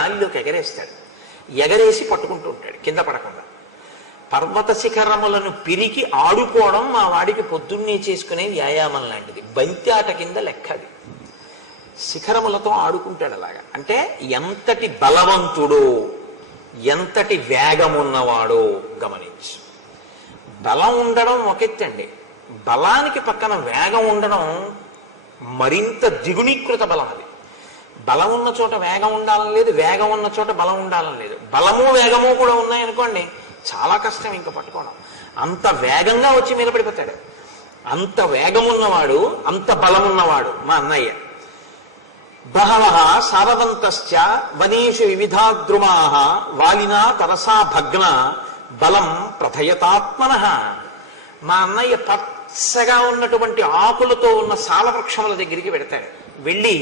గాలిలోకి ఎగరేస్తాడు. ఎగరేసి పట్టుకుంటూ ఉంటాడు కింద పడకుండా. పర్వత శిఖరములను పిరికి ఆడుకోవడం మా వాడికి పొద్దున్నే చేసుకునే వ్యాయామం లాంటిది. బంతి ఆట కింద లెక్కది. శిఖరములతో ఆడుకుంటాడు అలాగా. అంటే ఎంతటి బలవంతుడో, ఎంతటి వేగమున్నవాడో గమనించు. బలం ఉండడం ఒకెత్తండి, బలానికి పక్కన వేగం ఉండడం మరింత ద్విగుణీకృత బలం. అది బలం ఉన్న చోట వేగం ఉండాలని లేదు, వేగం ఉన్న చోట బలం ఉండాలని లేదు. బలము వేగము కూడా ఉన్నాయనుకోండి, చాలా కష్టం ఇంకా పట్టుకోవడం. అంత వేగంగా వచ్చి మీద పడిపోతాడు. అంత వేగమున్నవాడు, అంత బలమున్నవాడు మా అన్నయ్య. బహవః సారవంతశ్చ వనేషు వివిధాద్రుమాః వాలినా తరసా భగ్న బలం ప్రథయతాత్మనః. మా అన్నయ్య పచ్చగా ఉన్నటువంటి ఆకులతో ఉన్న సాలవృక్షముల దగ్గరికి వెడతాడు. వెళ్ళి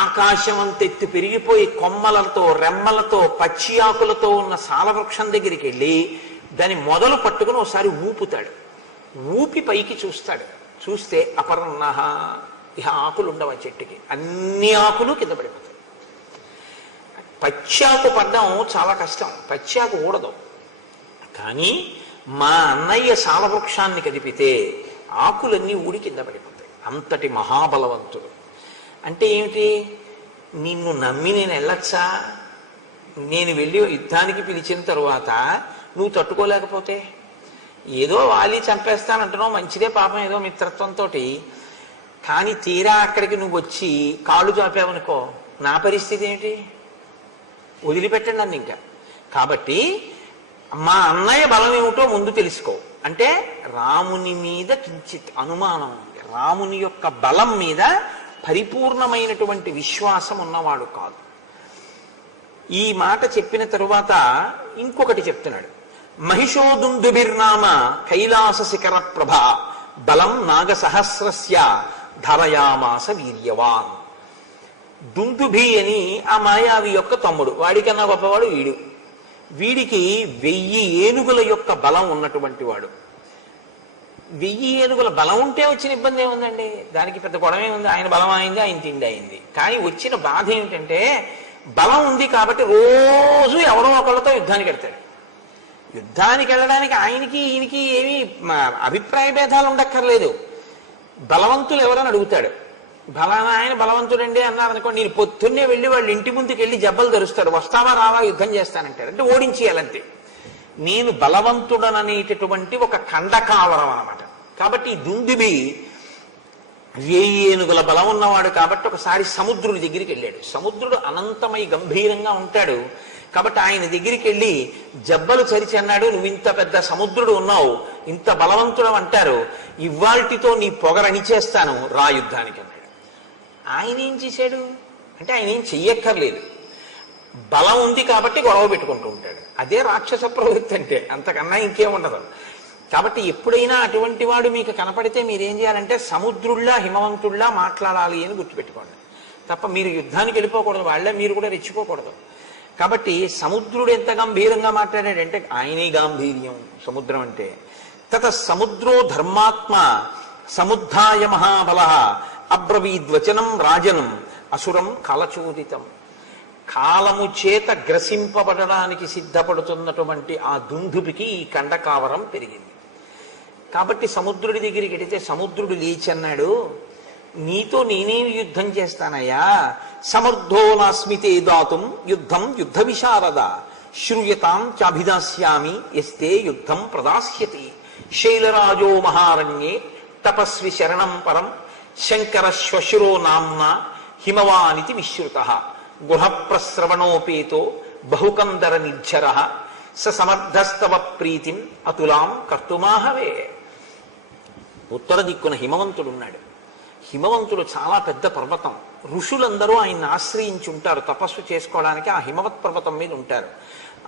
ఆకాశం అంతెత్తు పెరిగిపోయి కొమ్మలతో రెమ్మలతో పచ్చి ఆకులతో ఉన్న సాలవృక్షం దగ్గరికి వెళ్ళి దాన్ని మొదలు పట్టుకుని ఒకసారి ఊపుతాడు. ఊపి పైకి చూస్తాడు. చూస్తే అపర్ణః, ఇహ ఆకులు ఉండవు ఆ చెట్టుకి, అన్ని ఆకులు కింద పడిపోతాయి. పచ్చాకు పడ్డం చాలా కష్టం, పచ్చాకు ఊడదు. కానీ మా అన్నయ్య సాలవృక్షాన్ని కదిపితే ఆకులన్నీ ఊడి కింద పడిపోతాయి. అంతటి మహాబలవంతుడు. అంటే ఏమిటి? నిన్ను నమ్మి నేను వెళ్ళొచ్చా? నేను వెళ్ళి యుద్ధానికి పిలిచిన తరువాత నువ్వు తట్టుకోలేకపోతే, ఏదో వాలి చంపేస్తానంటున్నావు, మంచిదే పాపం, ఏదో మిత్రత్వంతో. కానీ తీరా అక్కడికి నువ్వు వచ్చి కాళ్ళు చాపావనుకో, నా పరిస్థితి ఏమిటి? వదిలిపెట్టండి నన్ను ఇంకా. కాబట్టి మా అన్నయ్య బలం ఏమిటో ముందు తెలుసుకో. అంటే రాముని మీద కించిత్ అనుమానం ఉంది. రాముని యొక్క బలం మీద పరిపూర్ణమైనటువంటి విశ్వాసం ఉన్నవాడు కాదు. ఈ మాట చెప్పిన తరువాత ఇంకొకటి చెప్తున్నాడు. మహిషోదుందుభిర్నామ కైలాస శిఖర ప్రభ బలం నాగసహస్రస్య ధరయామాస వీర్యవాన్. దుందుభి అని ఆ మాయావి యొక్క తమ్ముడు, వాడికన్నా గొప్పవాడు వీడు. వీడికి 1000 ఏనుగుల యొక్క బలం ఉన్నటువంటి వాడు. 1000 ఏనుగుల బలం ఉంటే వచ్చిన ఇబ్బంది ఏముందండి? దానికి పెద్ద గొడవే ఉంది. ఆయన బలం అయింది, ఆయన తిండి అయింది. కానీ వచ్చిన బాధ ఏమిటంటే బలం ఉంది కాబట్టి రోజు ఎవరో ఒకళ్ళతో యుద్ధానికి వెళ్తాడు. యుద్ధానికి వెళ్ళడానికి ఆయనకి ఈయనకి ఏమీ అభిప్రాయ భేదాలు ఉండక్కర్లేదు. బలవంతులు ఎవరని అడుగుతాడు. బలానా ఆయన బలవంతుడండి అన్నారనుకోండి, నేను పొద్దున్నే వెళ్ళి వాళ్ళ ఇంటి ముందుకు వెళ్ళి జబ్బలు ధరుస్తాడు. వస్తావా రావా, యుద్ధం చేస్తానంటాడు. అంటే ఓడించేయాలంతే. నేను బలవంతుడననేటటువంటి ఒక ఖండకావరం అన్నమాట. కాబట్టి ఈ దుందుబి 1000 ఏనుగుల బలం ఉన్నవాడు కాబట్టి ఒకసారి సముద్రుడి దగ్గరికి వెళ్ళాడు. సముద్రుడు అనంతమై గంభీరంగా ఉంటాడు కాబట్టి ఆయన దగ్గరికి వెళ్ళి జబ్బలు చరిచి అన్నాడు, నువ్వు ఇంత పెద్ద సముద్రుడు ఉన్నావు, ఇంత బలవంతుడు అంటారు, ఇవాల్టితో నీ పొగరనిచేస్తాను, రా యుద్ధానికి అన్నాడు. ఆయన ఏం చేశాడు అంటే ఆయన ఏం చెయ్యక్కర్లేదు. బలం ఉంది కాబట్టి గొడవ పెట్టుకుంటూ ఉంటాడు. అదే రాక్షస ప్రవృత్తి అంటే, అంతకన్నా ఇంకేముండదు. కాబట్టి ఎప్పుడైనా అటువంటి వాడు మీకు కనపడితే మీరేం చేయాలంటే సముద్రుల్లా హిమవంతుల్లా మాట్లాడాలి అని గుర్తుపెట్టుకోండి. తప్ప మీరు యుద్ధానికి వెళ్ళిపోకూడదు, వాళ్ళే మీరు కూడా రెచ్చిపోకూడదు. కాబట్టి సముద్రుడు ఎంత గంభీరంగా మాట్లాడాడంటే ఆయనే గాంభీర్యం సముద్రం అంటే. తత సముద్రో ధర్మాత్మ సముద్ధాయ మహాబల అబ్రవీద్వచనం రాజనం అసురం కలచోదితం. కాలము చేత గ్రసింపబడడానికి సిద్ధపడుతున్నటువంటి ఆ దుందుబికి ఈ కండకావరం పెరిగింది. కాబట్టి సముద్రుడి దగ్గరికి వెడితే సముద్రుడు లేచన్నాడు, నీతో నేనేమి యుద్ధం చేస్తానయ్యా? సమర్థో నాస్మితే దాతుం యుద్ధం యుద్ధ విశారద శ్రూయతాం చాభిదాస్యామి ఎస్తే యుద్ధం ప్రదాస్యతి. శైలరాజో మహారణ్యే తపస్వి శరణం పరం శంకర శ్వశురో నామ్నా హిమవానితి విశ్రుత గుహప్రశ్రవణోపేతో బహుకందర నిర్ఝర స సమర్థస్తవ ప్రీతిం అతులాం కర్తుమాహవే. ఉత్తర దిక్కున హిమవంతుడున్నాడు. హిమవంతుడు చాలా పెద్ద పర్వతం. ఋషులందరూ ఆయన్ని ఆశ్రయించి ఉంటారు తపస్సు చేసుకోవడానికి. ఆ హిమవత్ పర్వతం మీద ఉంటారు.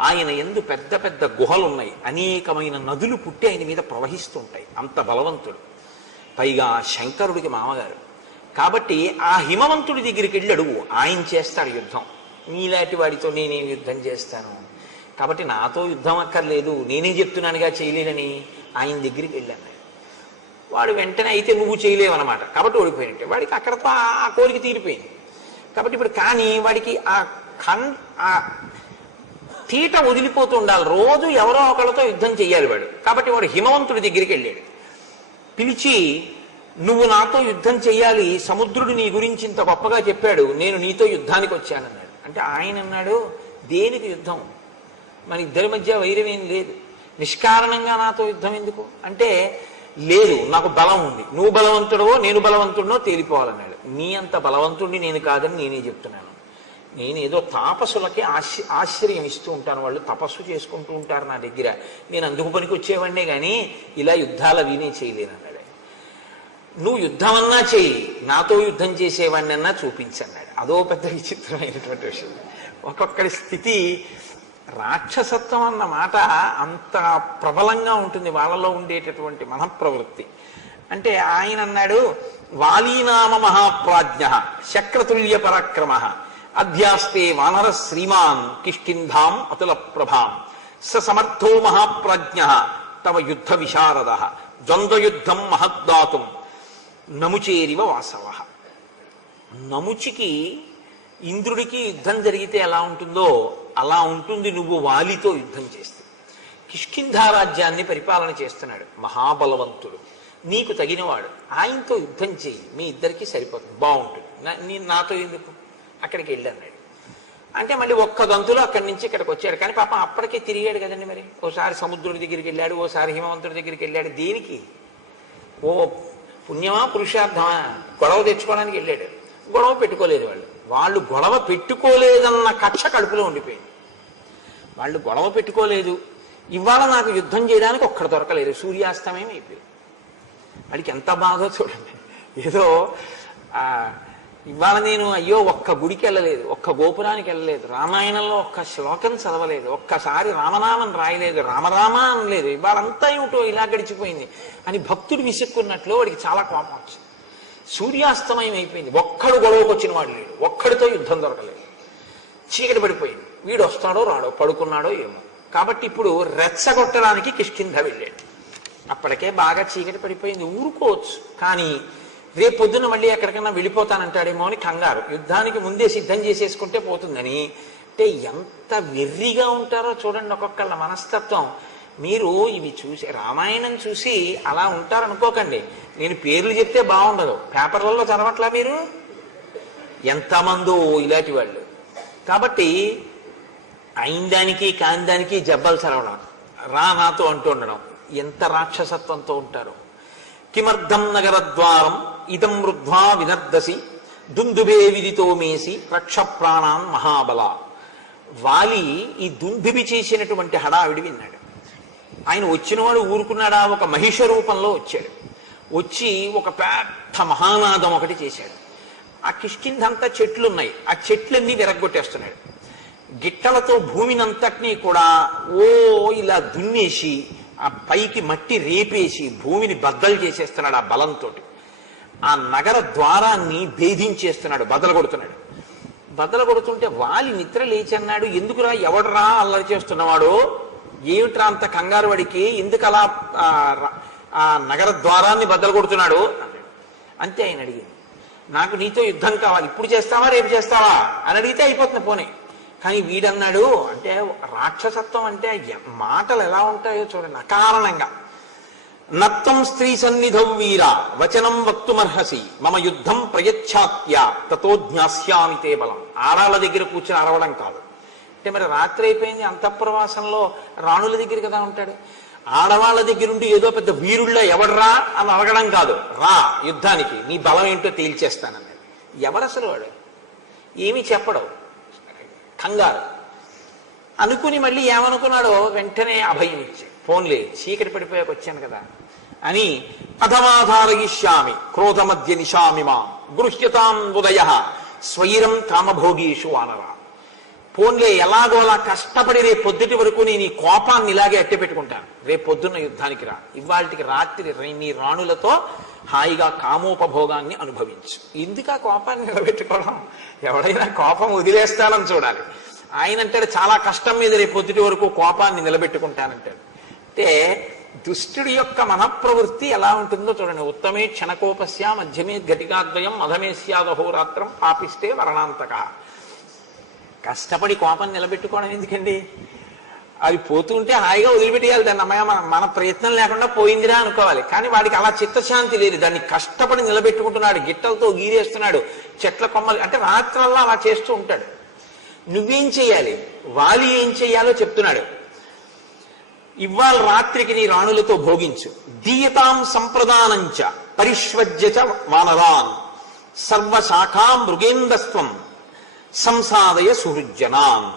ఆయన యందు పెద్ద పెద్ద గుహలున్నాయి. అనేకమైన నదులు పుట్టి ఆయన మీద ప్రవహిస్తూ ఉంటాయి. అంత బలవంతుడు. పైగా శంకరుడికి మామగారు. కాబట్టి ఆ హిమవంతుడి దగ్గరికి వెళ్ళి అడుగు, ఆయన చేస్తాడు యుద్ధం. నీలాంటి వాడితో నేనేం యుద్ధం చేస్తాను? కాబట్టి నాతో యుద్ధం అక్కర్లేదు, నేనే చెప్తున్నానుగా చేయలేనని ఆయన దగ్గరికి వెళ్ళాను. వాడు వెంటనే అయితే నువ్వు చేయలేవన్నమాట. కాబట్టి ఓడిపోయినట్టే. వాడికి అక్కడతో ఆ కోరిక తీరిపోయింది. కాబట్టి ఇప్పుడు కానీ వాడికి ఆ ఆ తీట వదిలిపోతూ ఉండాలి. రోజు ఎవరో ఒకళ్ళతో యుద్ధం చెయ్యాలి వాడు. కాబట్టి వాడు హిమవంతుడి దగ్గరికి వెళ్ళాడు. పిలిచి, నువ్వు నాతో యుద్ధం చెయ్యాలి, సముద్రుడు నీ గురించి ఇంత గొప్పగా చెప్పాడు, నేను నీతో యుద్ధానికి వచ్చానన్నాడు. అంటే ఆయన అన్నాడు, దేనికి యుద్ధం? మన ఇద్దరి మధ్య వైరం ఏం లేదు, నిష్కారణంగా నాతో యుద్ధం ఎందుకు అంటే, లేదు నాకు బలం ఉంది, నువ్వు బలవంతుడవో నేను బలవంతుడినో తేలిపోవాలన్నాడు. నీ అంత బలవంతుడిని నేను కాదని నేనే చెప్తున్నాను. నేనేదో తాపసులకి ఆశ్రయం ఇస్తూ ఉంటాను, వాళ్ళు తపస్సు చేసుకుంటూ ఉంటారు నా దగ్గర, నేను అందుకు పనికి వచ్చేవాడినే కానీ ఇలా యుద్ధాలు అవినే చేయలేను అన్నాడు. నువ్వు యుద్ధం అన్నా చెయ్యి, నాతో యుద్ధం చేసేవాడిని అన్నా చూపించన్నాడు. అదో పెద్ద విచిత్రమైనటువంటి విషయం. ఒక్కొక్కడి స్థితి, రాక్షసత్వం అన్న మాట అంత ప్రబలంగా ఉంటుంది వాళ్ళలో ఉండేటటువంటి మనఃప్రవృత్తి. అంటే ఆయన అన్నాడు, వాలీనామ మహాప్రాజ్ఞ శక్రతుల్య పరాక్రమ అధ్యాస్తే వానర శ్రీమాన్ కిష్కింధాం అతుల ప్రభాం స సమర్థో మహాప్రాజ్ఞ తమ యుద్ధ విశారద ద్వంద్వయుద్ధం మహద్దాతుం నముచేరివ వాసవ. నముచికి ఇంద్రుడికి యుద్ధం జరిగితే ఎలా ఉంటుందో అలా ఉంటుంది నువ్వు వాలితో యుద్ధం చేస్తే. కిష్కింధారాజ్యాన్ని పరిపాలన చేస్తున్నాడు, మహాబలవంతుడు, నీకు తగినవాడు, ఆయనతో యుద్ధం చేయి, మీ ఇద్దరికి సరిపోతుంది, బాగుంటుంది, నేను నాతో ఎందుకు, అక్కడికి వెళ్ళన్నాడు. అంటే మళ్ళీ ఒక్క గంతులో అక్కడి నుంచి ఇక్కడికి వచ్చాడు. కానీ పాపం అప్పటికే తిరిగాడు కదండి. మరి ఓసారి సముద్రుడి దగ్గరికి వెళ్ళాడు, ఓసారి హిమవంతుడి దగ్గరికి వెళ్ళాడు. దేనికి? ఓ పుణ్యమా పురుషార్థమా? గొడవ తెచ్చుకోవడానికి వెళ్ళాడు. గొడవ పెట్టుకోలేదు వాళ్ళు గొడవ పెట్టుకోలేదన్న కక్ష కడుపులో ఉండిపోయింది. వాళ్ళు గొడవ పెట్టుకోలేదు, ఇవాళ నాకు యుద్ధం చేయడానికి ఒక్కడ దొరకలేదు, సూర్యాస్తమయం అయిపోయింది. వాడికి ఎంత బాధో చూడండి. ఏదో ఇవాళ నేను అయ్యో ఒక్క గుడికి వెళ్ళలేదు, ఒక్క గోపురానికి వెళ్ళలేదు, రామాయణంలో ఒక్క శ్లోకం చదవలేదు, ఒక్కసారి రామనామం రాయలేదు, రామరామ అనలేదు, ఇవాళంతా ఏమిటో ఇలా గడిచిపోయింది అని భక్తుడు విసుక్కున్నట్లు వాడికి చాలా కోపం వచ్చింది. సూర్యాస్తమయం అయిపోయింది, ఒక్కడు గొడవకు వచ్చిన వాడు లేడు, ఒక్కడితో యుద్ధం దొరకలేదు, చీకటి పడిపోయింది. వీడు వస్తాడో రాడో, పడుకున్నాడో ఏమో. కాబట్టి ఇప్పుడు రెచ్చగొట్టడానికి కిష్కింధ వెళ్ళాడు. అప్పటికే బాగా చీకటి పడిపోయింది, ఊరుకోవచ్చు. కానీ రేపు పొద్దున మళ్ళీ ఎక్కడికైనా వెళ్ళిపోతానంటాడేమో అని కంగారు, యుద్ధానికి ముందే సిద్ధం చేసేసుకుంటే పోతుందని. అంటే ఎంత వెర్రిగా ఉంటారో చూడండి ఒక్కొక్కళ్ళ మనస్తత్వం. మీరు ఇవి చూసి, రామాయణం చూసి అలా ఉంటారనుకోకండి. నేను పేర్లు చెప్తే బాగుండదు, పేపర్లలో చదవట్లా మీరు? ఎంతమందో ఇలాంటి వాళ్ళు. కాబట్టి అయిన దానికి కాని దానికి జబ్బలు చదవడం, రా నాతో అంటూ ఉండడం, ఎంత రాక్షసత్వంతో ఉంటారు. కిమర్థం నగరద్వారం ఇదం వృద్ధ్వా వినర్దసి దుందుబే విదితో మేసి రక్ష ప్రాణాన్ మహాబల. వాలి ఈ దుందుబి చేసినటువంటి హడావిడి విన్నాడు. ఆయన వచ్చినవాడు ఊరుకున్నాడా? ఒక మహిష రూపంలో వచ్చాడు. వచ్చి ఒక పెద్ద మహానాదం ఒకటి చేశాడు. ఆ కిష్కింధంతా చెట్లున్నాయి, ఆ చెట్లన్నీ విరగ్గొట్టేస్తున్నాడు. గిట్టలతో భూమినంతటినీ కూడా ఇలా దున్నేసి ఆ పైకి మట్టి రేపేసి భూమిని బద్దలు చేసేస్తున్నాడు. ఆ బలంతో ఆ నగర ద్వారాన్ని భేదించేస్తున్నాడు, బద్దలు కొడుతున్నాడు. బద్దలు కొడుతుంటే వాలి నిద్ర లేచన్నాడు, ఎందుకురా, ఎవడరా అల్లరి చేస్తున్నవాడు, ఏమిట్రా అంత కంగారు వాడికి, ఎందుకు అలా ఆ నగర ద్వారాన్ని బద్దలు కొడుతున్నాడు అంతే. ఆయన అడిగింది, నాకు నీతో యుద్ధం కావాలి, ఇప్పుడు చేస్తావా రేపు చేస్తావా అని అడిగితే అయిపోతుంది పోనీ. కానీ వీడన్నాడు, అంటే రాక్షసత్వం అంటే మాటలు ఎలా ఉంటాయో చూడండి. అకారణంగా నత్తం స్త్రీ సన్నిధౌ వీర వచనం వక్తుమర్హసి మమ యుద్ధం ప్రయచ్ఛాత్య తతో జ్ఞాస్యామి తే బలం. ఆడాళ్ళ దగ్గర కూర్చొని అరవడం కాదు. అంటే మరి రాత్రి అయిపోయింది, అంతఃపురవాసంలో రాణుల దగ్గర కదా ఉంటాడు. ఆడవాళ్ళ దగ్గరుండి ఏదో పెద్ద వీరుళ్ళ ఎవడరా అని అడగడం కాదు, రా యుద్ధానికి, నీ బలం ఏంటో తేల్చేస్తానన్నాడు. ఎవరసలు వాడు? ఏమీ చెప్పడం, కంగారు. అనుకుని మళ్ళీ ఏమనుకున్నాడో వెంటనే అభయం ఇచ్చి, ఫోన్లే చీకటి పడిపోయాక వచ్చాను కదా అని, అధమాధారయిష్యామి క్రోధమధ్య నిశామి మాం గృహ్యతాం ఉదయ స్వైరం కామభోగీషు వానరా. ఫోన్లే ఎలాగో అలా కష్టపడి రేపు పొద్దుటి వరకు నేను ఈ కోపాన్ని ఇలాగే అట్టి పెట్టుకుంటాను, రేపు పొద్దున్న యుద్ధానికి రా, ఇవాళకి రాత్రి నీ రాణులతో హాయిగా కామోపభోగాన్ని అనుభవించు. ఎందుకు ఆ కోపాన్ని నిలబెట్టుకోవడం? ఎవడైనా కోపం వదిలేస్తానని చూడాలి. ఆయన అంటాడు చాలా కష్టం మీద రేపు పొద్దుటి వరకు కోపాన్ని నిలబెట్టుకుంటానంటాడు. అంటే దుష్టుడి యొక్క మనఃప్రవృత్తి ఎలా ఉంటుందో చూడండి. ఉత్తమే క్షణకోపస్య మధ్యమే ఘటికాద్వయం అధమే స్యాదహోరాత్రం పాపిస్తే వరణాంతక. కష్టపడి కోపం నిలబెట్టుకోవడం ఎందుకండి? అది పోతుంటే హాయిగా వదిలిపెట్టేయాలి దాన్ని. అమ్మాయి మన ప్రయత్నం లేకుండా పోయిందిరా అనుకోవాలి. కానీ వాడికి అలా చిత్తశాంతి లేదు. దాన్ని కష్టపడి నిలబెట్టుకుంటున్నాడు, గిట్టలతో గీరేస్తున్నాడు, చెట్ల కొమ్మలు అంటే రాత్రల్లా అలా చేస్తూ ఉంటాడు. నువ్వేం చెయ్యాలి? వాలి ఏం చెయ్యాలో చెప్తున్నాడు. ఇవాళ రాత్రికి నీ రాణులతో భోగించు. దీయతాం సంప్రదానంచ పరిష్వజ్యచ వానరాన్ సర్వశాఖా మృగేందస్త్వం సంసాదయ సుహృజ్జనాన్.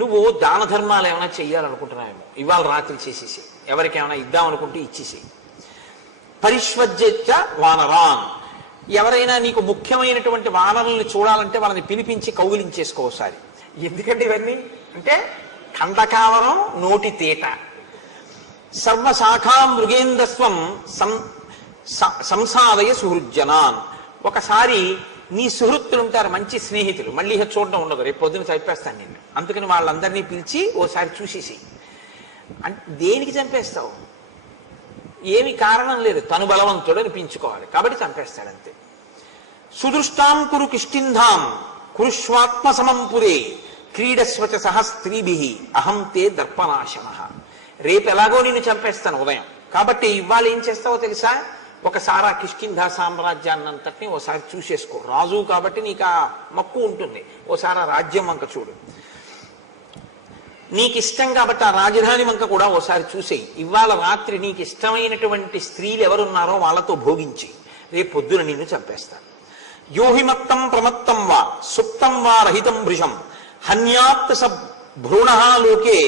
నువ్వు దాన ధర్మాలు ఏమైనా చెయ్యాలనుకుంటున్నావేమో ఇవాళ రాత్రి చేసేసి, ఎవరికేమైనా ఇద్దామనుకుంటే ఇచ్చేసి. పరిష్వజ్యచ వానరాన్, ఎవరైనా నీకు ముఖ్యమైనటువంటి వానరుల్ని చూడాలంటే వాళ్ళని పిలిపించి కౌగిలించేసుకోసారి. ఎందుకంటే ఇవన్నీ అంటే ఖండకావరం నోటి తీట. సర్వశాఖా మృగేందస్వం సంసాదయ సుహృజ్జనాన్. ఒకసారి నీ సుహృత్తులు ఉంటారు, మంచి స్నేహితులు, మళ్ళీ చూడడం ఉండదు, రేపు పొద్దున చంపేస్తాను నిన్ను, అందుకని వాళ్ళందరినీ పిలిచి ఓసారి చూసేసి. అంటే దేనికి చంపేస్తావు? ఏమి కారణం లేదు, తను బలవంతుడు అనిపించుకోవాలి కాబట్టి చంపేస్తాడంతే. సుదృష్టాం కురు కిష్కింధాం కురుష్వాత్మ సమంపురే క్రీడస్వచ సహ స్త్రీభి అహం తే దర్పనాశన. రేపు ఎలాగో నిన్ను చంపేస్తాను ఉదయం, కాబట్టి ఇవాళ ఏం చేస్తావో తెలుసా? ఒకసారి ఆ కిష్కింధా సామ్రాజ్యాన్నంతటిని ఓసారి చూసేసుకో. రాజు కాబట్టి నీకు ఆ మక్కువ ఉంటుంది, ఓసారి ఆ రాజ్యం వంక చూడు. నీకు ఇష్టం కాబట్టి ఆ రాజధాని వంక కూడా ఓసారి చూసేయి. ఇవాళ రాత్రి నీకు ఇష్టమైనటువంటి స్త్రీలు ఎవరున్నారో వాళ్ళతో భోగించి రేపు పొద్దున నిన్ను చంపేస్తాను. యోహిమత్తం ప్రమత్తం వా సుప్తం వా రహితం భృశం హన్యాత్ స భ్రూణ లోకే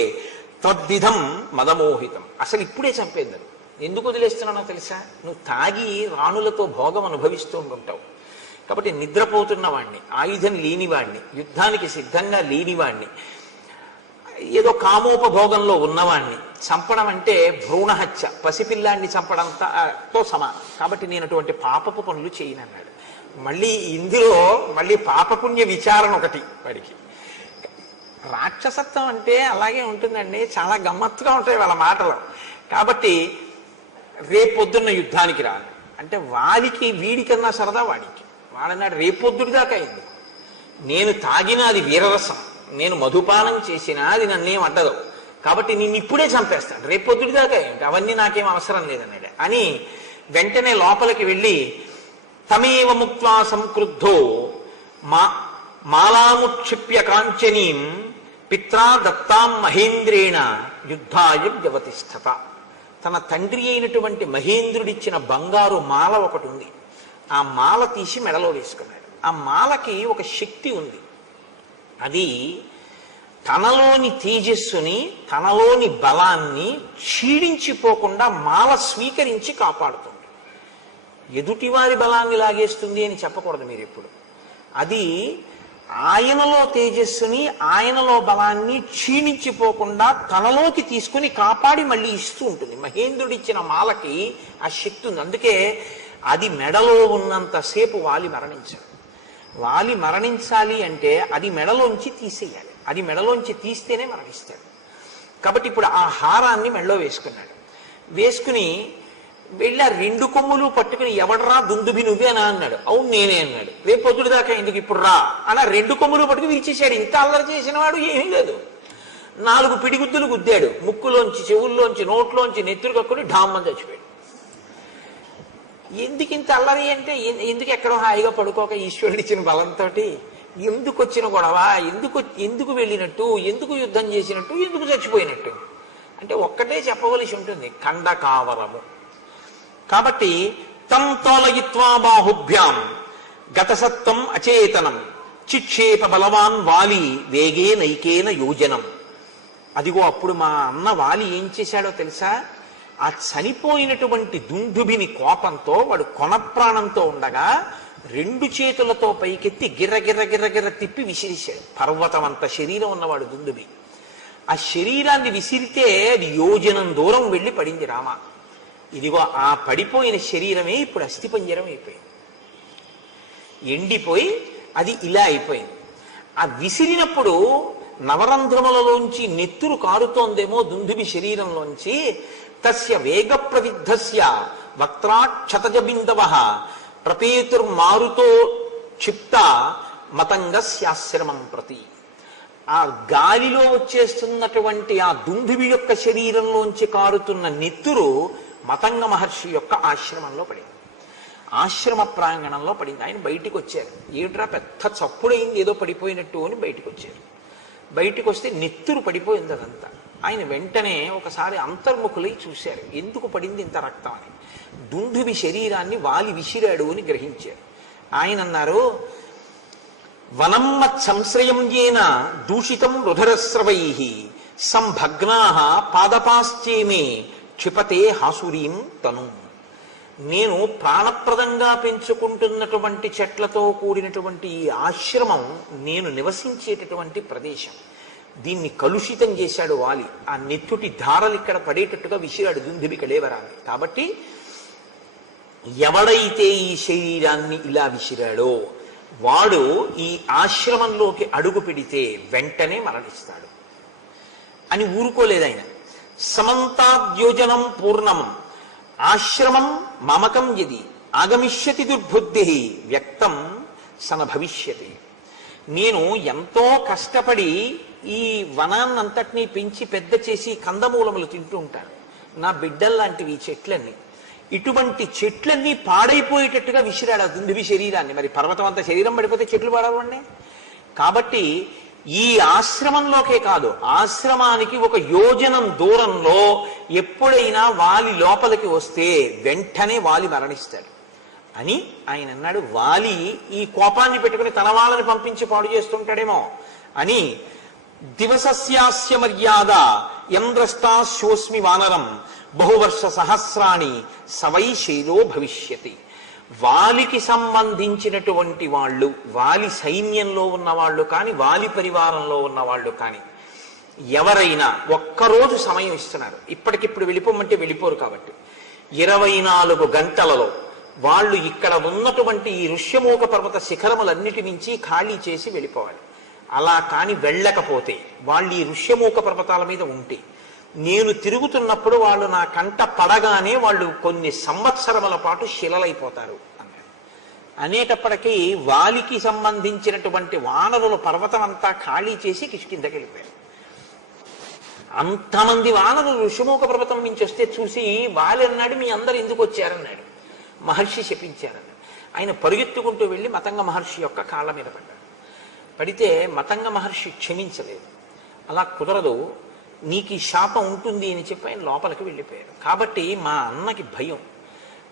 తద్విధం మదమోహితం. అసలు ఇప్పుడే చంపేద్దరు. ఎందుకు వదిలేస్తున్నానో తెలుసా? నువ్వు తాగి రాణులతో భోగం అనుభవిస్తూ ఉంటావు కాబట్టి నిద్రపోతున్న వాణ్ణి, ఆయుధం లేనివాణ్ణి, యుద్ధానికి సిద్ధంగా లేనివాణ్ణి, ఏదో కామోపభోగంలో ఉన్నవాణ్ణి చంపడం అంటే భ్రూణహత్య, పసిపిల్లాన్ని చంపడంతో సమానం. కాబట్టి నేను అటువంటి పాపపు పనులు చేయనన్నాడు. మళ్ళీ ఇందులో మళ్ళీ పాపపుణ్య విచారణ ఒకటి వాడికి. రాక్షసత్వం అంటే అలాగే ఉంటుందండి, చాలా గమ్మత్తుగా ఉంటాయి వాళ్ళ మాటలు. కాబట్టి రేపొద్దున్న యుద్ధానికి రాను అంటే వాడికి వీడికన్నా సరదా వాడికి. వాడన్నాడు రేపొద్దుడి దాకా అయింది, నేను తాగిన అది వీరరసం, నేను మధుపానం చేసినా అది నన్నేం అడ్డదు, కాబట్టి నేను ఇప్పుడే చంపేస్తాను, రేపొద్దుడి దాకా అయింది, అవన్నీ నాకేం అవసరం లేదన్నాడు అని వెంటనే లోపలికి వెళ్ళి తమేవ ముక్త్వా సంక్రుద్ధో మాలాముక్షిప్య కాంచనీం పిత్రా దత్తాం మహేంద్రేణ యుద్ధాయ వ్యవతిష్ఠత. తన తండ్రి అయినటువంటి మహేంద్రుడిచ్చిన బంగారు మాల ఒకటి ఉంది, ఆ మాల తీసి మెడలో వేసుకున్నాడు. ఆ మాలకి ఒక శక్తి ఉంది, అది తనలోని తేజస్సుని, తనలోని బలాన్ని క్షీణించిపోకుండా మాల స్వీకరించి కాపాడుతుంది. ఎదుటివారి బలాన్ని లాగేస్తుంది అని చెప్పకూడదు మీరు ఎప్పుడు. అది ఆయనలో తేజస్సుని, ఆయనలో బలాన్ని క్షీణించిపోకుండా తనలోకి తీసుకుని కాపాడి మళ్ళీ ఇస్తూ ఉంటుంది. మహేంద్రుడిచ్చిన మాలకి ఆ శక్తి ఉంది. అందుకే అది మెడలో ఉన్నంతసేపు వాలి మరణించాడు. వాలి మరణించాలి అంటే అది మెడలోంచి తీసేయాలి, అది మెడలోంచి తీస్తేనే మరణిస్తాడు. కాబట్టి ఇప్పుడు ఆ హారాన్ని మెడలో వేసుకున్నాడు. వేసుకుని వెళ్ళి ఆ రెండు కొమ్ములు పట్టుకుని ఎవడరా దుందుబి నువ్వే అని అన్నాడు. అవును నేనే అన్నాడు. రేపు పొద్దుడు దాకా ఎందుకు ఇప్పుడు రా అని రెండు కొమ్ములు పట్టుకుని విరిచేశాడు. ఇంత అల్లరి చేసిన వాడు ఏమీ లేదు. 4 పిడిగుద్దులు గుద్దాడు, ముక్కులోంచి, చెవుల్లోంచి, నోట్లోంచి నెత్తురు కక్కుని ఢామ్మని చచ్చిపోయాడు. ఎందుకు ఇంత అల్లరి అంటే ఎందుకు ఎక్కడో హాయిగా పడుకోక ఈశ్వరుడు ఇచ్చిన బలంతో ఎందుకు వచ్చిన గొడవ, ఎందుకు వెళ్ళినట్టు, ఎందుకు యుద్ధం చేసినట్టు, ఎందుకు చచ్చిపోయినట్టు అంటే ఒక్కటే చెప్పవలసి ఉంటుంది, ఖండకావరము. కాబట్టి తం తోలయిత్వా బాహుభ్యాం గతసత్వం అచేతనం చిక్షేప బలవాన్ వాలి వేగే నైకేన యోజనం. అదిగో అప్పుడు మా అన్న వాలి ఏం చేశాడో తెలుసా? ఆ చనిపోయినటువంటి దుందుభిని కోపంతో వాడు కొనప్రాణంతో ఉండగా 2 చేతులతో పైకెత్తి గిర్ర గిర్ర గిర్ర గిర్ర తిప్పి విసిరిశాడు. పర్వతం అంత శరీరం ఉన్నవాడు దుందుభి. ఆ శరీరాన్ని విసిరితే అది యోజనం దూరం వెళ్ళి పడింది రామ. ఇదిగో ఆ పడిపోయిన శరీరమే ఇప్పుడు అస్థిపంజరం అయిపోయింది, ఎండిపోయి అది ఇలా అయిపోయింది. ఆ విసిరినప్పుడు నవరంధ్రములలోంచి నెత్తురు కారుతోందేమో దుందుభి శరీరంలోంచి. తస్య వేగ ప్రవిద్ధస్య వక్త్రాక్షతజ బిందవ ప్రపేతుర్మారుతో క్షిప్త మతంగస్యాశ్రమం ప్రతి. ఆ గాలిలో వచ్చేస్తున్నటువంటి ఆ దుందుబి యొక్క శరీరంలోంచి కారుతున్న నెత్తురు మతంగ మహర్షి యొక్క ఆశ్రమంలో పడింది. ఆశ్రమ ప్రాంగణంలో పడింది. ఆయన బయటికి వచ్చారు. ఏమిట్రా పెద్ద చప్పుడైంది, ఏదో పడిపోయినట్టు అని బయటికి వచ్చారు. బయటికి వస్తే నెత్తురు పడిపోయింది అదంతా. ఆయన వెంటనే ఒకసారి అంతర్ముఖులై చూశారు, ఎందుకు పడింది ఇంత రక్తం అని. దుందుబి శరీరాన్ని వాలి విసిరాడు అని గ్రహించారు. ఆయన అన్నారు, వనమ్మత్ సంశ్రయం ఏన దూషితం రుధరస్రవై సంభగ్నా పాదపాశ్చేమే క్షిపతే హాసురీం తను. నేను ప్రాణప్రదంగా పెంచుకుంటున్నటువంటి చెట్లతో కూడినటువంటి ఈ ఆశ్రమం నేను నివసించేటటువంటి ప్రదేశం. దీన్ని కలుషితం చేశాడు వాలి. ఆ నెత్తుటి ధారలు ఇక్కడ పడేటట్టుగా విసిరాడు దుందుబి కళేవరాన్ని. కాబట్టి ఎవడైతే ఈ శరీరాన్ని ఇలా విసిరాడో వాడు ఈ ఆశ్రమంలోకి అడుగు పెడితే వెంటనే మరణిస్తాడు అని ఊరుకోలేదు ఆయన. సమంతాద్యోజనం పూర్ణం ఆశ్రమం మమకం యది ఆగమిష్యతి దుర్బుద్ధి వ్యక్తం సన భవిష్యతి. నేను ఎంతో కష్టపడి ఈ వనాన్నంతటినీ పెంచి పెద్ద చేసి కందమూలములు తింటూ ఉంటాను. నా బిడ్డల్లాంటివి ఈ చెట్లన్నీ. ఇటువంటి చెట్లన్నీ పాడైపోయేటట్టుగా విసిరాడు ఆ దుందుబి శరీరాన్ని. మరి పర్వతం అంత శరీరం పడిపోతే చెట్లు పాడవండి. కాబట్టి ఈ ఆశ్రమంలోకే కాదు, ఆశ్రమానికి ఒక యోజనం దూరంలో ఎప్పుడైనా వాలి లోపలికి వస్తే వెంటనే వాలి మరణిస్తాడు అని ఆయన అన్నాడు. వాలి ఈ కోపాన్ని పెట్టుకుని తన వాళ్ళని పంపించి పాడు చేస్తుంటాడేమో అని. దివసస్యాస్య మర్యాద యంద్రష్టాశోస్మి వానరం బహువర్ష సహస్రాణి సవై శైలో భవిష్యతి. వాలికి సంబంధించినటువంటి వాళ్ళు, వాలి సైన్యంలో ఉన్నవాళ్ళు కానీ వాలి పరివారంలో ఉన్నవాళ్ళు కానీ ఎవరైనా ఒక్కరోజు సమయం ఇస్తున్నారు. ఇప్పటికిప్పుడు వెళ్ళిపోమంటే వెళ్ళిపోరు. కాబట్టి 24 గంటలలో వాళ్ళు ఇక్కడ ఉన్నటువంటి ఈ ఋష్యమూక పర్వత శిఖరములన్నిటి నుంచి ఖాళీ చేసి వెళ్ళిపోవాలి. అలా కాని వెళ్ళకపోతే వాళ్ళు ఈ ఋష్యమూక పర్వతాల మీద ఉంటే నేను తిరుగుతున్నప్పుడు వాళ్ళు నా కంట పడగానే వాళ్ళు కొన్ని సంవత్సరముల పాటు శిలలైపోతారు అన్నాడు. అనేటప్పటికీ వాలికి సంబంధించినటువంటి వానరుల పర్వతం అంతా ఖాళీ చేసి కిష్కిందకి వెళ్ళిపోయారు. అంతమంది వానరులు ఋషిమూక పర్వతం నుంచి వస్తే చూసి వాలి అన్నాడు, మీ అందరు ఎందుకు వచ్చారన్నాడు. మహర్షి శపించారన్నాడు. ఆయన పరుగెత్తుకుంటూ వెళ్ళి మతంగ మహర్షి యొక్క కాళ్ళ మీద పడ్డాడు. పడితే మతంగ మహర్షి క్షమించలేదు. అలా కుదరదు, నీకు ఈ శాపం ఉంటుంది అని చెప్పి ఆయన లోపలికి వెళ్ళిపోయారు. కాబట్టి మా అన్నకి భయం.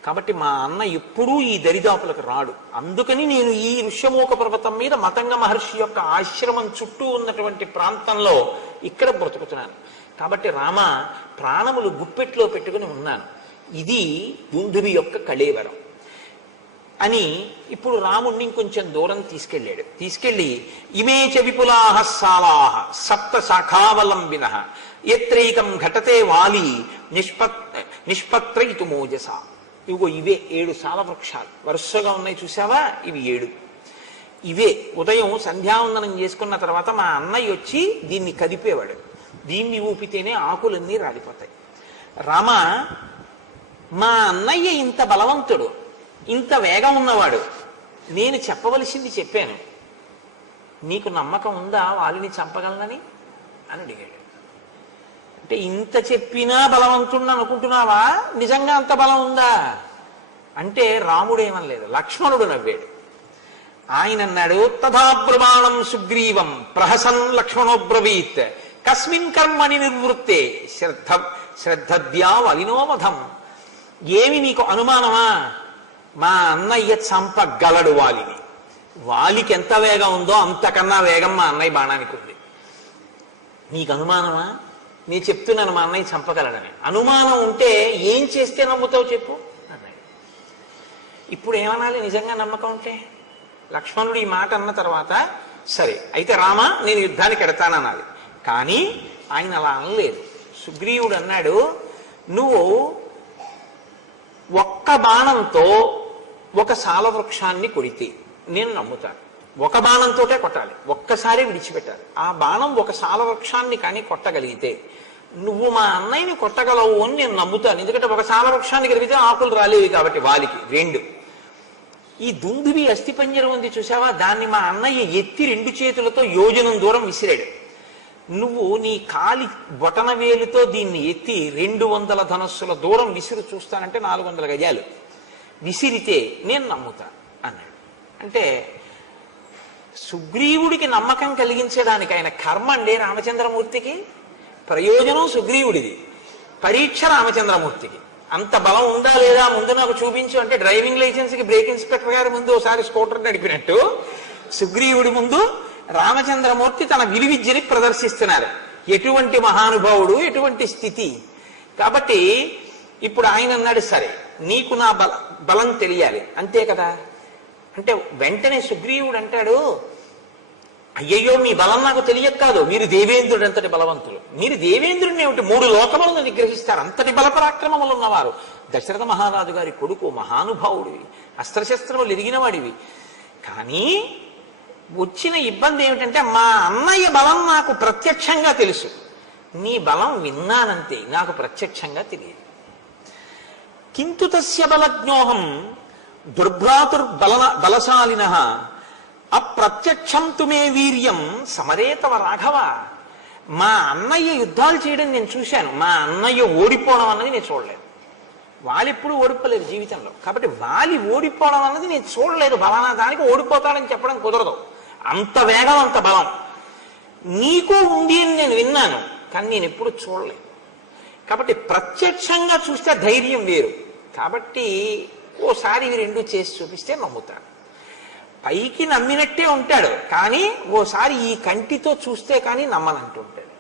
కాబట్టి మా అన్న ఎప్పుడూ ఈ దరిదాపులకు రాడు. అందుకని నేను ఈ ఋష్యమూక పర్వతం మీద మతంగ మహర్షి యొక్క ఆశ్రమం చుట్టూ ఉన్నటువంటి ప్రాంతంలో ఇక్కడ బ్రతుకుతున్నాను. కాబట్టి రామ, ప్రాణములు గుప్పెట్లో పెట్టుకుని ఉన్నాను. ఇది దుందుబి యొక్క కళేవరం అని ఇప్పుడు రాముణ్ణి ఇంకొంచెం దూరం తీసుకెళ్ళాడు. తీసుకెళ్ళి ఇమే చ విపులాహ సాలాహ సప్త శాఖావలంబిన ఎత్రైకం ఘటతే వాలి నిష్పత్రయితు మోజస. ఇవిగో ఇవే 7 సాల వృక్షాలు వరుసగా ఉన్నాయి చూసావా, ఇవి 7. ఇవే ఉదయం సంధ్యావందనం చేసుకున్న తర్వాత మా అన్నయ్య వచ్చి దీన్ని కదిపేవాడు. దీన్ని ఊపితేనే ఆకులన్నీ రాలిపోతాయి. రామ, మా అన్నయ్య ఇంత బలవంతుడు, ఇంత వేగం ఉన్నవాడు, నేను చెప్పవలసింది చెప్పాను. నీకు నమ్మకం ఉందా వాలిని చంపగలనని అని అడిగాడు. అంటే ఇంత చెప్పినా బలవంతుడు అనుకుంటున్నావా, నిజంగా అంత బలం ఉందా అంటే రాముడేమనలేదు, లక్ష్మణుడు నవ్వాడు. ఆయన అన్నాడు, తథా ప్రమాణం సుగ్రీవం ప్రహసన్ లక్ష్మణోబ్రవీత్ కస్మిన్ కర్మని నిర్వృత్తే శ్రద్ధద్యా వలినోవధం. ఏమి నీకు అనుమానమా, మా అన్నయ్య చంపగలడు వాలిని. వాలికి ఎంత వేగం ఉందో అంతకన్నా వేగం మా అన్నయ్య బాణానికి ఉంది. నీకు అనుమానమా, నేను చెప్తున్నాను మా అన్నయ్య చంపగలడని. అనుమానం ఉంటే ఏం చేస్తే నమ్ముతావు చెప్పు అన్నాడు. ఇప్పుడు ఏమనాలి నిజంగా నమ్మకం ఉంటే? లక్ష్మణుడు ఈ మాట అన్న తర్వాత సరే అయితే రామ నేను యుద్ధానికి ఎడతానన్నాడు. కానీ ఆయన అలా అనలేదు. సుగ్రీవుడు అన్నాడు, నువ్వు ఒక్క బాణంతో ఒక సాల వృక్షాన్ని కొడితే నేను నమ్ముతాను. ఒక బాణంతోటే కొట్టాలి, ఒక్కసారి విడిచిపెట్టాలి. ఆ బాణం ఒక సాల వృక్షాన్ని కానీ కొట్టగలిగితే నువ్వు మా అన్నయ్యని కొట్టగలవు అని నేను నమ్ముతాను. ఎందుకంటే ఒక సాల వృక్షాన్ని కలిగితే ఆకులు రాలేవి కాబట్టి వాలికి. 2 ఈ దుందుబి అస్థిపంజరం ఉంది చూసావా, దాన్ని మా అన్నయ్య ఎత్తి 2 చేతులతో యోజనం దూరం విసిరాడు. నువ్వు నీ కాలి బొటన వేలుతో దీన్ని ఎత్తి 200 ధనస్సుల దూరం విసిరి చూస్తానంటే 400 గజాలు విసిరితే నేను నమ్ముతా అన్నాడు. అంటే సుగ్రీవుడికి నమ్మకం కలిగించడానికి ఆయన కర్మ అండి రామచంద్రమూర్తికి, ప్రయోజనం సుగ్రీవుడిది, పరీక్ష రామచంద్రమూర్తికి. అంత బలం ఉందా లేదా ముందు నాకు చూపించు అంటే డ్రైవింగ్ లైసెన్స్కి బ్రేక్ ఇన్స్పెక్టర్ గారి ముందు ఒకసారి స్కూటర్ నడిపినట్టు సుగ్రీవుడి ముందు రామచంద్రమూర్తి తన విలువిద్యని ప్రదర్శిస్తున్నారు. ఎటువంటి మహానుభావుడు, ఎటువంటి స్థితి. కాబట్టి ఇప్పుడు ఆయన అన్నాడు, సరే నీకు నా బలం తెలియాలి అంతే కదా. అంటే వెంటనే సుగ్రీవుడు అంటాడు, అయ్యయ్యో మీ బలం నాకు తెలియక కాదు, మీరు దేవేంద్రుడు అంతటి బలవంతులు. మీరు దేవేంద్రుడిని ఏమిటి 3 లోకములను నిగ్రహిస్తారు, అంతటి బలపరాక్రమములు ఉన్నవారు. దశరథ మహారాజు గారి కొడుకు, మహానుభావుడివి, అస్త్రశస్త్రములు ఎరిగిన వాడివి. కానీ వచ్చిన ఇబ్బంది ఏమిటంటే మా అన్నయ్య బలం నాకు ప్రత్యక్షంగా తెలుసు, నీ బలం విన్నానంతే, నాకు ప్రత్యక్షంగా తెలియదు. కింతు తస్య బలజ్ఞోహం బలశాలినః అప్రత్యక్షం తుమే వీర్యం సమరేతవ రాఘవ. మా అన్నయ్య యుద్ధాలు చేయడం నేను చూశాను, మా అన్నయ్య ఓడిపోవడం అన్నది నేను చూడలేదు. వాళ్ళెప్పుడు ఓడిపోలేదు జీవితంలో, కాబట్టి వాలి ఓడిపోవడం అన్నది నేను చూడలేదు. బలానా దానికి ఓడిపోతాడని చెప్పడం కుదరదు, అంత వేగం అంత బలం నీకు ఉంది అని నేను విన్నాను, కానీ నేను ఎప్పుడు చూడలేదు. కాబట్టి ప్రత్యక్షంగా చూస్తే ధైర్యం వేరు. కాబట్టి ఓసారి ఇవి 2 చేసి చూపిస్తే నమ్ముతాడు. పైకి నమ్మినట్టే ఉంటాడు, కానీ ఓసారి ఈ కంటితో చూస్తే కానీ నమ్మనంటుంటాడు.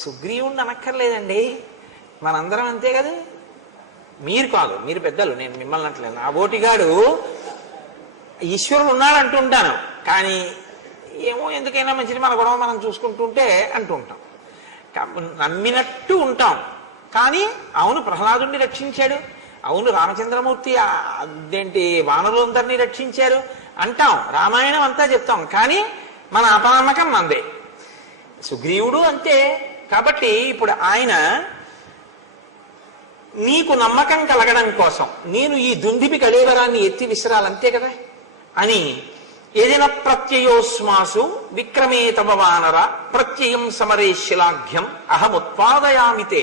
సుగ్రీవుణ్ణి అనక్కర్లేదండి, మనందరం అంతే కదా. మీరు కాదు, మీరు పెద్దలు, నేను మిమ్మల్ని అంటలేదు. నా బోటిగాడు ఈశ్వరుడు ఉన్నాడు అంటుంటాను, కానీ ఏమో ఎందుకైనా మంచిది మన గొడవ మనం చూసుకుంటుంటే అంటుంటాం. నమ్మినట్టు ఉంటాం, కానీ అవును ప్రహ్లాదుని రక్షించాడు, అవును రామచంద్రమూర్తి అదేంటి వానరులందరినీ రక్షించారు అంటాం, రామాయణం అంతా చెప్తాం, కానీ మన అపనమ్మకం మందే. సుగ్రీవుడు అంతే. కాబట్టి ఇప్పుడు ఆయన నీకు నమ్మకం కలగడం కోసం నేను ఈ దుందిపి కళేవరాన్ని ఎత్తి విసిరాలంతే కదా అని, ఏదైనా ప్రత్యయోస్మాసు విక్రమే తవ వానర ప్రత్యయం సమరే శిలాఘ్యం అహముత్పాదయామితే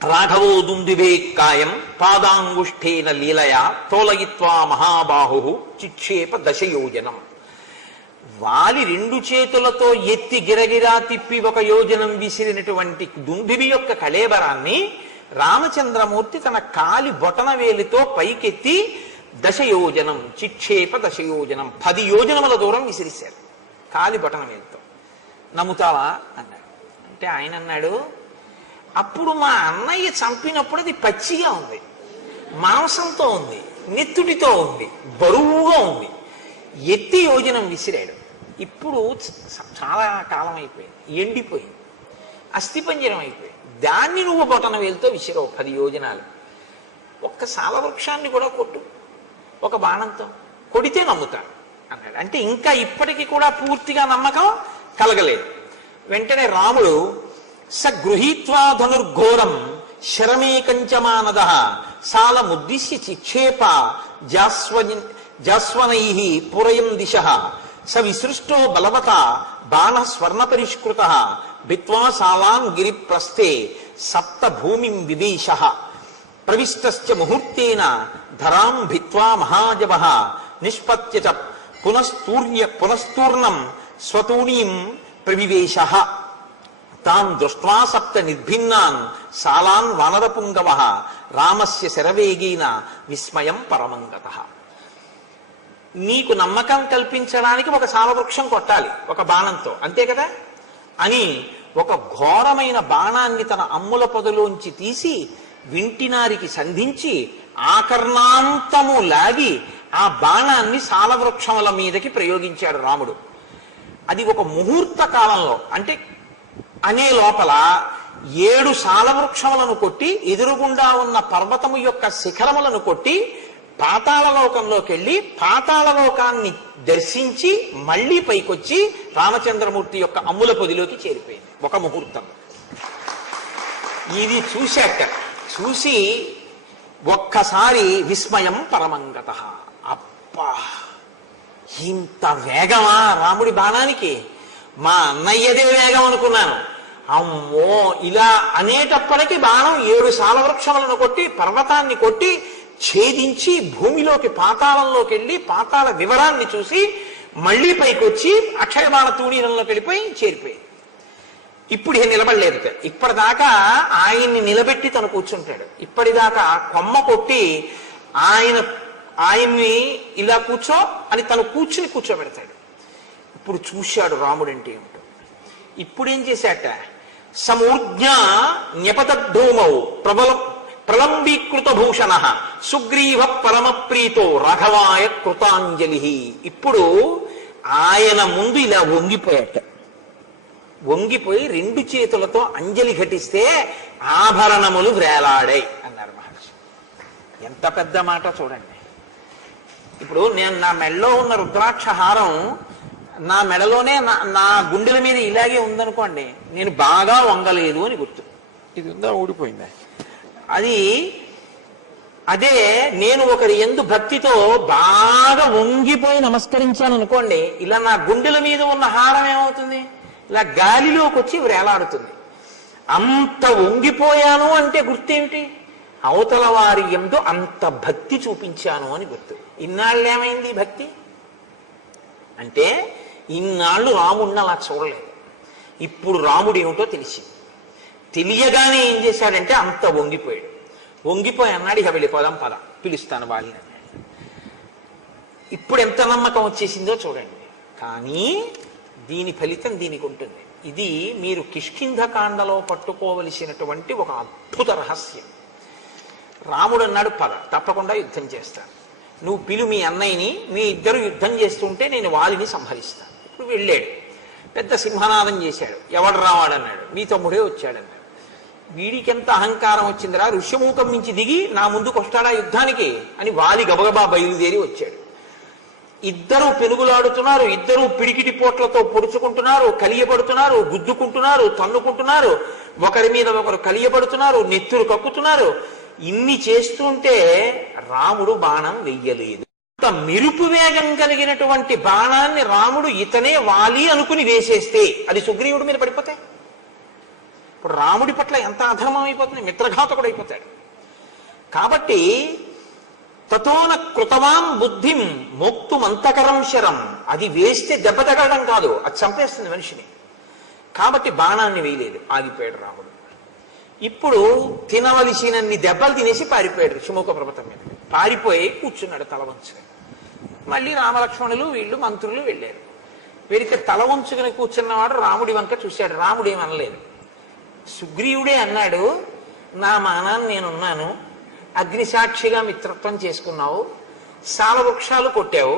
రాఘవో దుందువే కాయం పాదాంగుష్ఠేన లీలయా తోలయిత్వా మహాబాహు చిక్షేప దశయోజనం. వాలి 2 చేతులతో ఎత్తి గిరగిరా తిప్పి 1 యోజనం విసిరినటువంటి దుందువి యొక్క కళేబరాన్ని రామచంద్రమూర్తి తన కాలి బొటన వేలితో పైకెత్తి దశయోజనం చిక్షేప దశయోజనం 10 యోజనముల దూరం విసిరిశారు కాలి బొటన వేలితో. నమ్ముతావా అన్నాడు. అంటే ఆయన అన్నాడు, అప్పుడు మా అన్నయ్య చంపినప్పుడు అది పచ్చిగా ఉంది, మాంసంతో ఉంది, నెత్తుడితో ఉంది, బరువుగా ఉంది, ఎత్తి యోజనం విసిరాడు. ఇప్పుడు చాలా కాలం అయిపోయింది, ఎండిపోయింది, అస్థిపంజరం అయిపోయింది, దాన్ని నువ్వు బొటన వేలుతో విసిరావు 10 యోజనాలు. ఒక్క సాలవృక్షాన్ని కూడా కొట్టు ఒక బాణంతో, కొడితే నమ్ముతాను అన్నాడు. అంటే ఇంకా ఇప్పటికీ కూడా పూర్తిగా నమ్మకం కలగలేదు. వెంటనే రాముడు స గృహీత్వా ధనుర్ఘోరం శరమేకంచమానద సాలముద్దిశ్య చిక్షేప జాస్వనై పురయం దిశ స విసృష్టో బలవత బాణ స్వర్ణ పరిష్కృత భిత్వా సాలాన్ గిరిప్రస్థే సప్త భూమిం విదేశ ప్రవిష్టశ్చ ముహూర్తేన ధరాం భిత్వా మహాజవ నిష్పత్య చ పునస్తూర్ణం స్వతూణీం ప్రవివేశ తాన్ దృష్ట్వా సప్త నిర్భిన్నాన్ సాలాన్ వానరపుంగవ రామస్య శరవేగేన విస్మయం పరమంగతః. నీకు నమ్మకం కల్పించడానికి ఒక సాలవృక్షం కొట్టాలి ఒక బాణంతో, అంతే కదా అని ఒక ఘోరమైన బాణాన్ని తన అమ్ముల పొదలోంచి తీసి వింటినారికి సంధించి ఆకర్ణాంతము లాగి ఆ బాణాన్ని సాలవృక్షముల మీదకి ప్రయోగించాడు రాముడు. అది ఒక ముహూర్త కాలంలో, అంటే అనే లోపల 7 సాలవృక్షములను కొట్టి ఎదురుగుండా ఉన్న పర్వతము యొక్క శిఖరములను కొట్టి పాతాళలోకంలోకి వెళ్ళి పాతాళలోకాన్ని దర్శించి మళ్లీ పైకొచ్చి రామచంద్రమూర్తి యొక్క అమ్ముల పొదిలోకి చేరిపోయింది ఒక ముహూర్తం. ఇది చూశాక చూసి ఒక్కసారి విస్మయం పరమంగతః. అబ్బా, ఇంత వేగమా రాముడి బాణానికి! మా అన్నయ్యదే వేగం అనుకున్నాను. అమ్మో, ఇలా అనేటప్పటికీ బాణం 7 సాలవృక్షములను కొట్టి పర్వతాన్ని కొట్టి ఛేదించి భూమిలోకి పాతాళంలోకి వెళ్ళి పాతాళ వివరాన్ని చూసి మళ్లీ పైకి వచ్చి అక్షయబాణ తూణీరంలోకి వెళ్ళిపోయి చేరిపోయింది. ఇప్పుడు ఏం నిలబడలేదు. ఇప్పటిదాకా ఆయన్ని నిలబెట్టి తను కూర్చుంటాడు. ఇప్పటిదాకా కొమ్మ కొట్టి ఆయన్ని ఇలా కూర్చో అని తను కూర్చోబెడతాడు. ఇప్పుడు చూశాడు రాముడంటే ఏమిటో. ఇప్పుడేం చేశాట? సమూర్జ్ఞ న్యపతద్ధూమౌ ప్రలంబీకృత భూషణ సుగ్రీవ పరమప్రీతో రాఘవాయ కృతాంజలి. ఇప్పుడు ఆయన ముందు ఇలా వంగిపోయాట. వంగిపోయి 2 చేతులతో అంజలి ఘటిస్తే ఆభరణములు వ్రేలాడాయి అన్నారు మహర్షి. ఎంత పెద్ద మాట చూడండి. ఇప్పుడు నేను నా మెడలో ఉన్న రుద్రాక్ష హారం నా మెడలోనే నా గుండెల మీద ఇలాగే ఉందనుకోండి, నేను బాగా వంగలేదు అని గుర్తు. ఇది ఉందా, ఊడిపోయిందా? అదే నేను ఒకరి యందు భక్తితో బాగా వంగిపోయి నమస్కరించాను అనుకోండి, ఇలా నా గుండెల మీద ఉన్న హారం ఏమవుతుంది? ఇలా గాలిలోకి వచ్చి వ్రేలాడుతుంది. అంత వంగిపోయాను అంటే గుర్తేమిటి? అవతల వారి యందు అంత భక్తి చూపించాను అని గుర్తు. ఇన్నాళ్ళు ఏమైంది భక్తి అంటే? ఇన్నాళ్ళు రాముడిని అలా చూడలేదు. ఇప్పుడు రాముడు ఏమిటో తెలిసింది. తెలియగానే ఏం చేశాడంటే అంత వంగిపోయాడు. వంగిపోయి అన్నాడు, ఇక వెళ్ళిపోదాం పద, పిలుస్తాను వాళ్ళని అన్నాడు. ఇప్పుడు ఎంత నమ్మకం వచ్చేసిందో చూడండి. కానీ దీని ఫలితం దీనికి ఉంటుంది. ఇది మీరు కిష్కింధకాండలో పట్టుకోవలసినటువంటి ఒక అద్భుత రహస్యం. రాముడు అన్నాడు, పద, తప్పకుండా యుద్ధం చేస్తాను. నువ్వు పిలు మీ అన్నయ్యని, మీ ఇద్దరు యుద్ధం చేస్తుంటే నేను వాలిని సంహరిస్తాను. ఇప్పుడు వెళ్ళాడు, పెద్ద సింహనాదం చేశాడు. ఎవడు రావాడన్నాడు, మీ తమ్ముడే వచ్చాడన్నాడు. వీడికి ఎంత అహంకారం వచ్చిందిరా, ఋష్యమూకం నుంచి దిగి నా ముందుకు వస్తాడా యుద్ధానికి అని వాలి గబగబా బయలుదేరి వచ్చాడు. ఇద్దరు పెనుగులాడుతున్నారు, ఇద్దరు పిడికిటి పోట్లతో పొడుచుకుంటున్నారు, కలియబడుతున్నారు, గుద్దుకుంటున్నారు, తన్నుకుంటున్నారు, ఒకరి మీద ఒకరు కలియబడుతున్నారు, నెత్తురు కక్కుతున్నారు. ఇన్ని చేస్తుంటే రాముడు బాణం వెయ్యలేదు. అంత మెరుపు వేగం కలిగినటువంటి బాణాన్ని రాముడు ఇతనే వాలి అనుకుని వేసేస్తే అది సుగ్రీవుడి మీద పడిపోతే ఇప్పుడు రాముడి పట్ల ఎంత అధర్మం అయిపోతుంది, మిత్రఘాతకుడు అయిపోతాడు. కాబట్టి తతోన కృతవాం బుద్ధిం మోక్తుమంతకరం శరం, అది వేస్తే దెబ్బ తగలడం కాదు, అది చంపేస్తుంది మనిషిని. కాబట్టి బాణాన్ని వేయలేదు, ఆగిపోయాడు రాముడు. ఇప్పుడు తినవలసినన్ని దెబ్బలు తినేసి పారిపోయాడు ఋషిముఖ పర్వతం మీద. పారిపోయి కూర్చున్నాడు తల వంచుకొని. మళ్ళీ రామలక్ష్మణులు వీళ్ళు మంత్రులు వెళ్ళారు. వీరికి తల వంచుకొని కూర్చున్నవాడు రాముడి వంక చూశాడు. రాముడు ఏమనలేదు. సుగ్రీవుడే అన్నాడు, నా మానాన్ని నేనున్నాను, అగ్నిసాక్షిగా మిత్రత్వం చేసుకున్నావు, సాలవృక్షాలు కొట్టావు,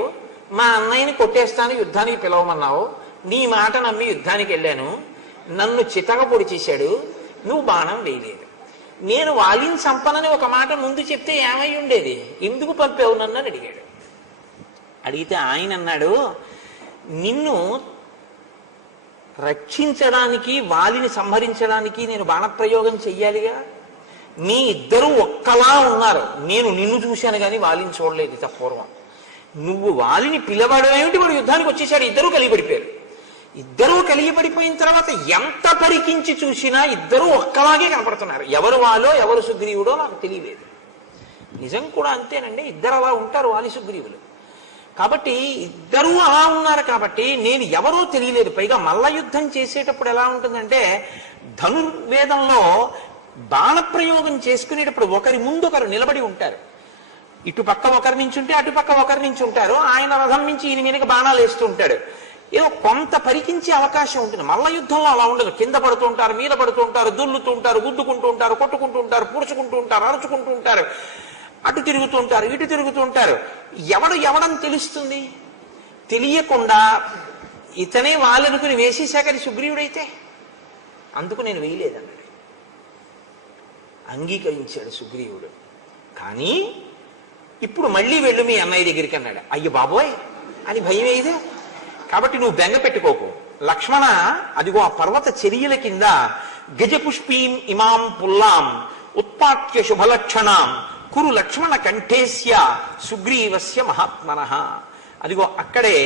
మా అన్నయ్యని కొట్టేస్తాను యుద్ధానికి పిలవమన్నావు, నీ మాట నమ్మి యుద్ధానికి వెళ్ళాను, నన్ను చితక పొడి చేశాడు, నువ్వు బాణం వేయలేదు. నేను వాలిని చంపనని ఒక మాట ముందు చెప్తే ఏమై ఉండేది, ఎందుకు పంపావు నన్ను అని అడిగాడు. అడిగితే ఆయన అన్నాడు, నిన్ను రక్షించడానికి వాలిని సంహరించడానికి నేను బాణప్రయోగం చెయ్యాలిగా. మీ ఇద్దరూ ఒక్కలా ఉన్నారు, నేను నిన్ను చూశాను కానీ వాలిని చూడలేదు ఇత పూర్వం. నువ్వు వాలిని పిలవడం ఏమిటి, వాడు యుద్ధానికి వచ్చేసాడు. ఇద్దరూ కలిగిపడిపోయారు. ఇద్దరూ కలిగిపడిపోయిన తర్వాత ఎంత పరికించి చూసినా ఇద్దరూ ఒక్కలాగే కనపడుతున్నారు. ఎవరు వాలో ఎవరు సుగ్రీవుడో నాకు తెలియలేదు. నిజం కూడా అంతేనండి, ఇద్దరు అలా ఉంటారు వాలి సుగ్రీవులు. కాబట్టి ఇద్దరూ అలా ఉన్నారు కాబట్టి నేను ఎవరో తెలియలేదు. పైగా మల్ల యుద్ధం చేసేటప్పుడు ఎలా ఉంటుందంటే, ధనుర్వేదంలో బాణప్రయోగం చేసుకునేటప్పుడు ఒకరి ముందు ఒకరు నిలబడి ఉంటారు. ఇటుపక్క ఒకరి నుంచి ఉంటే అటుపక్క ఒకరి నుంచి ఉంటారు. ఆయన రథం నుంచి ఈయన మీదకి బాణాలు వేస్తూ ఉంటాడు. ఏదో కొంత పరికించే అవకాశం ఉంటుంది. మల్ల యుద్ధంలో అలా ఉండదు. కింద పడుతూ ఉంటారు, మీద పడుతూ ఉంటారు, దుల్లుతూ ఉంటారు, గుద్దుకుంటూ ఉంటారు, కొట్టుకుంటూ ఉంటారు, పూడ్చుకుంటూ ఉంటారు, అరుచుకుంటూ ఉంటారు, అటు తిరుగుతూ ఉంటారు, ఇటు తిరుగుతూ ఉంటారు. ఎవడని తెలుస్తుంది? తెలియకుండా ఇతనే వాళ్ళనుకుని వేసేశాకని సుగ్రీవుడైతే అందుకు నేను వేయలేదన్నాడు. అంగీకరించాడు సుగ్రీవుడు. కానీ ఇప్పుడు మళ్ళీ వెళ్ళు మీ అన్నయ్య దగ్గరికి అన్నాడు. అయ్య బాబోయ్ అని భయం వేయదే. కాబట్టి నువ్వు బెంగ పెట్టుకోకు లక్ష్మణ, అదిగో ఆ పర్వత చర్యల కింద గజపుష్పీం ఇమాం పుల్లాం ఉత్పాట్య శుభలక్షణాం కురు లక్ష్మణ కంఠేస్య సుగ్రీవస్య మహాత్మనః. అదిగో అక్కడే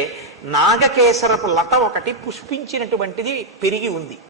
నాగకేసరపు లత ఒకటి పుష్పించినటువంటిది పెరిగి ఉంది.